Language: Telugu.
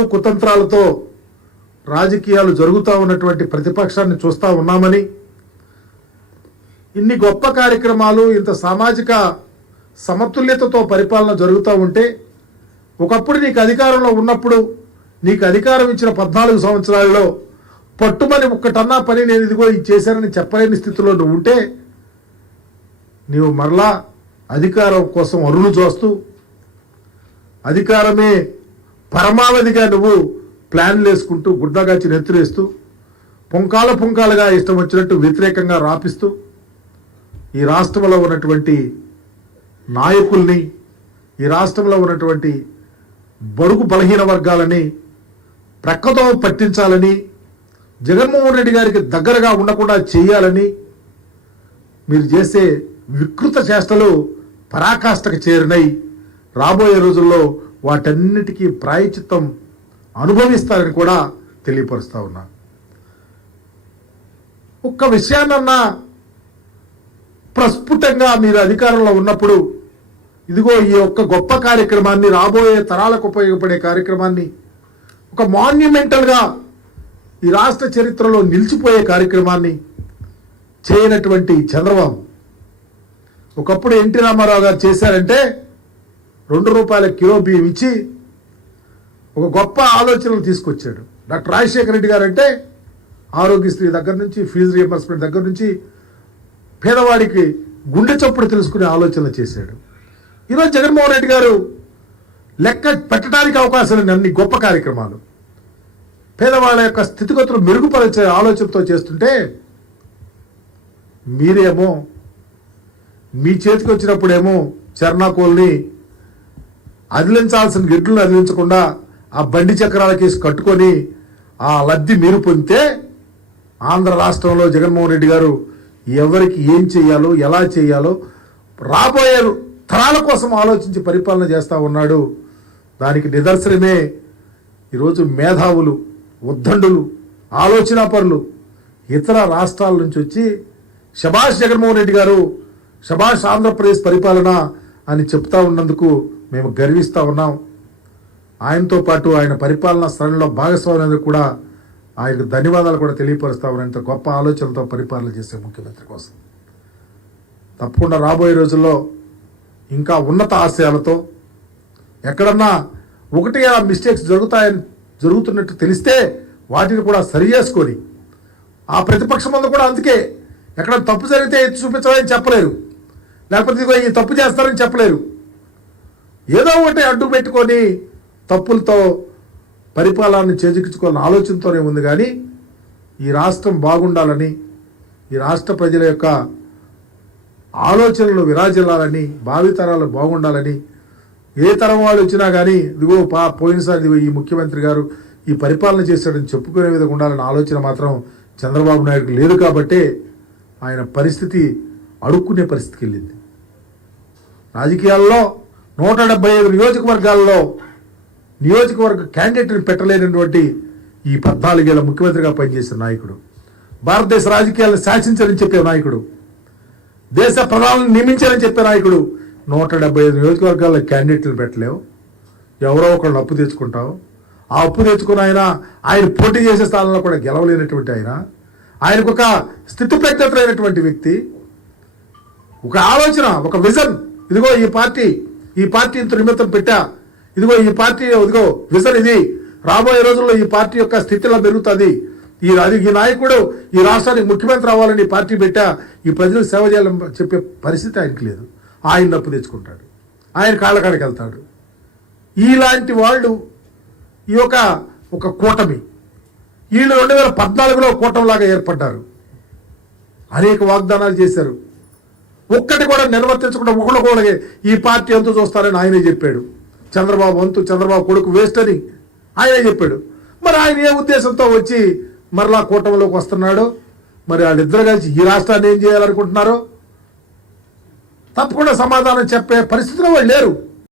కుట్రలు కుతంత్రాలతో రాజకీయాలు జరుగుతూ ఉన్నటువంటి ప్రతిపక్షాన్ని చూస్తూ ఉన్నామని, ఇన్ని గొప్ప కార్యక్రమాలు, ఇంత సామాజిక సమతుల్యతతో పరిపాలన జరుగుతూ ఉంటే, ఒకప్పుడు నీకు అధికారంలో ఉన్నప్పుడు నీకు అధికారం ఇచ్చిన 14 సంవత్సరాలలో పట్టుమని ఒక్కటన్నా పని నేను ఇదిగో ఇది చేశానని చెప్పలేని స్థితిలో నువ్వు ఉంటే, నీవు మరలా అధికారం కోసం అరులు చూస్తూ అధికారమే పరమావధిగా నువ్వు ప్లాన్లు వేసుకుంటూ గుడ్డగాచి నెత్తురేస్తూ పుంకాలుగా ఇష్టం వచ్చినట్టు వ్యతిరేకంగా రాపిస్తూ ఈ రాష్ట్రంలో ఉన్నటువంటి నాయకుల్ని, ఈ రాష్ట్రంలో ఉన్నటువంటి బడుగు బలహీన వర్గాలని ప్రక్కతో పట్టించాలని, జగన్మోహన్ రెడ్డి గారికి దగ్గరగా ఉండకుండా చేయాలని మీరు చేసే వికృత చేష్టలు పరాకాష్ఠకు చేరినై రాబోయే రోజుల్లో వాటన్నిటికీ ప్రాయశ్చిత్తం అనుభవిస్తారని కూడా తెలియపరుస్తా ఉన్నా. ఒక్క విషయాన్నన్నా ప్రస్ఫుటంగా మీరు అధికారంలో ఉన్నప్పుడు ఇదిగో ఈ ఒక్క గొప్ప కార్యక్రమాన్ని, రాబోయే తరాలకు ఉపయోగపడే కార్యక్రమాన్ని, ఒక మాన్యుమెంటల్గా ఈ రాష్ట్ర చరిత్రలో నిలిచిపోయే కార్యక్రమాన్ని చేయనటువంటి చంద్రబాబు ఒకప్పుడు ఎన్టీ రామారావు గారు చేశారంటే ₹2 కిలో బియ్యం ఇచ్చి ఒక గొప్ప ఆలోచనలు తీసుకొచ్చాడు. డాక్టర్ రాజశేఖర రెడ్డి గారు అంటే ఆరోగ్యశ్రీ దగ్గర నుంచి, ఫీజు రియంబర్స్మెంట్ దగ్గర నుంచి పేదవాడికి గుండె చప్పుడు తెలుసుకునే ఆలోచనలు చేశాడు. ఈరోజు జగన్మోహన్ రెడ్డి గారు లెక్క పెట్టడానికి అవకాశం లేని అన్ని గొప్ప కార్యక్రమాలు, పేదవాళ్ళ యొక్క స్థితిగతులు మెరుగుపరిచే ఆలోచనతో చేస్తుంటే, మీరేమో మీ చేతికి వచ్చినప్పుడేమో చర్నాకోల్ని అదిలించాల్సిన గిడ్లను అదిలించకుండా ఆ బండి చక్రాలకేసి కట్టుకొని ఆ లబ్ధి మీరు పొందితే, ఆంధ్ర రాష్ట్రంలో జగన్మోహన్ రెడ్డి గారు ఎవరికి ఏం చేయాలో, ఎలా చేయాలో రాబోయే తరాల కోసం ఆలోచించి పరిపాలన చేస్తూ ఉన్నాడు. దానికి నిదర్శనమే ఈరోజు మేధావులు, ఉద్దండులు, ఆలోచనాపరులు ఇతర రాష్ట్రాల నుంచి వచ్చి శభాష్ జగన్మోహన్ రెడ్డి గారు, శభాష్ ఆంధ్రప్రదేశ్ పరిపాలన అని చెప్తా ఉన్నందుకు మేము గర్విస్తూ ఉన్నాం. ఆయనతో పాటు ఆయన పరిపాలనా స్థలంలో భాగస్వామ్యానికి కూడా ఆయనకు ధన్యవాదాలు కూడా తెలియపరుస్తా ఉన్నాం. ఇంత గొప్ప ఆలోచనలతో పరిపాలన చేసే ముఖ్యమంత్రి కోసం తప్పకుండా రాబోయే రోజుల్లో ఇంకా ఉన్నత ఆశయాలతో, ఎక్కడన్నా ఒకటి ఆ మిస్టేక్స్ జరుగుతున్నట్టు తెలిస్తే వాటిని కూడా సరి చేసుకొని, ఆ ప్రతిపక్షం ముందు కూడా అందుకే ఎక్కడ తప్పు జరిగితే ఎత్తి చూపించాలని చెప్పలేరు, లేకపోతే ఇదిగో ఈ తప్పు చేస్తారని చెప్పలేరు. ఏదో ఒకటి అడ్డు పెట్టుకొని తప్పులతో పరిపాలనని చేజిక్కించుకోవాలని ఆలోచనతోనే ఉంది. కానీ ఈ రాష్ట్రం బాగుండాలని, ఈ రాష్ట్ర ప్రజల యొక్క ఆలోచనలు విరాజిల్లాలని, భావితరాలు బాగుండాలని, ఏ తరం వాళ్ళు వచ్చినా కానీ ఇదిగో పోయినసారి ఇదిగో ఈ ముఖ్యమంత్రి గారు ఈ పరిపాలన చేశాడని చెప్పుకునే విధంగా ఉండాలన్న ఆలోచన మాత్రం చంద్రబాబు నాయుడుకి లేదు. కాబట్టే ఆయన పరిస్థితి అడుక్కునే పరిస్థితికి వెళ్ళింది. రాజకీయాల్లో 175 నియోజకవర్గాల్లో నియోజకవర్గ క్యాండిడేట్ని పెట్టలేనటువంటి ఈ 14 ఏళ్ల ముఖ్యమంత్రిగా పనిచేసిన నాయకుడు, భారతదేశ రాజకీయాలను శాసించాలని చెప్పే నాయకుడు, దేశ ప్రధానులను నియమించాలని చెప్పే నాయకుడు 175 నియోజకవర్గాల్లో క్యాండిడేట్లను పెట్టలేవు. ఎవరో ఒకళ్ళు అప్పు తెచ్చుకుంటావు. ఆ అప్పు తెచ్చుకుని ఆయన పోటీ చేసే స్థానంలో కూడా గెలవలేనటువంటి ఆయనకు ఒక స్థితిప్రజ్ఞతలైనటువంటి వ్యక్తి, ఒక ఆలోచన, ఒక విజన్, ఇదిగో ఈ పార్టీ ఇంత నిమిత్తం పెట్టా, ఇదిగో ఈ పార్టీ ఇదిగో విజన్ ఇది, రాబోయే రోజుల్లో ఈ పార్టీ యొక్క స్థితిలో పెరుగుతుంది, ఈ నాయకుడు ఈ రాష్ట్రానికి ముఖ్యమంత్రి అవ్వాలని పార్టీ పెట్టా, ఈ ప్రజలకు సేవ చేయాలని చెప్పే పరిస్థితి ఆయనకి లేదు. ఆయన అప్పు తెచ్చుకుంటాడు, ఆయన కాళ్ళకాడికి వెళ్తాడు. ఇలాంటి వాళ్ళు ఈ ఒక కూటమి, వీళ్ళు 2014లో కూటమిలాగా ఏర్పడ్డారు. అనేక వాగ్దానాలు చేశారు, ఒక్కటి కూడా నిర్వర్తించకుండా ఒకళ్ళకి ఈ పార్టీ ఎంతో చూస్తారని ఆయనే చెప్పాడు. చంద్రబాబు కొడుకు వేస్ట్ అని ఆయనే చెప్పాడు. మరి ఆయన ఏ ఉద్దేశంతో వచ్చి మరలా కూటమిలోకి వస్తున్నాడు? మరి వాళ్ళిద్దరు కలిసి ఈ రాష్ట్రాన్ని ఏం చేయాలనుకుంటున్నారో తప్పకుండా సమాధానం చెప్పే పరిస్థితిలో వాళ్ళు లేరు.